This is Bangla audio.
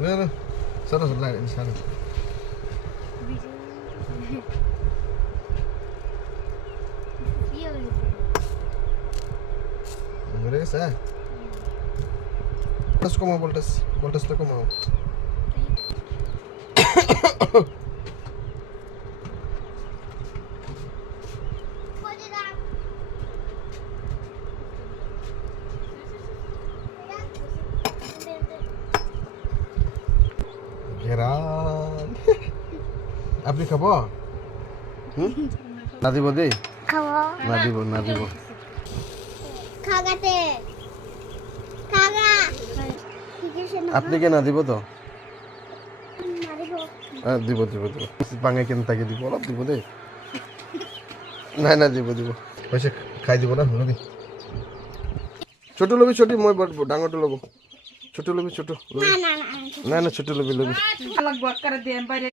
না না সারা সারা সারা মরে গেছে ভোল্টেজ কমাও ভোল্টেজটা কমাও ঘেরান আপনি খাবো না দিব দে না দিব খাগাতে খাগা আপনি কে না দিব তো মারিব দিব পাঙ্গাই কেন তাকে দিব অলপ দিব দে না দিব পয়সা খাই দিব না লবি ছোট লবি ছোট মই ডাঙরটা লব ছোট লবি ছোট না না ছোট লবি লাগবো করে দেন বাইরে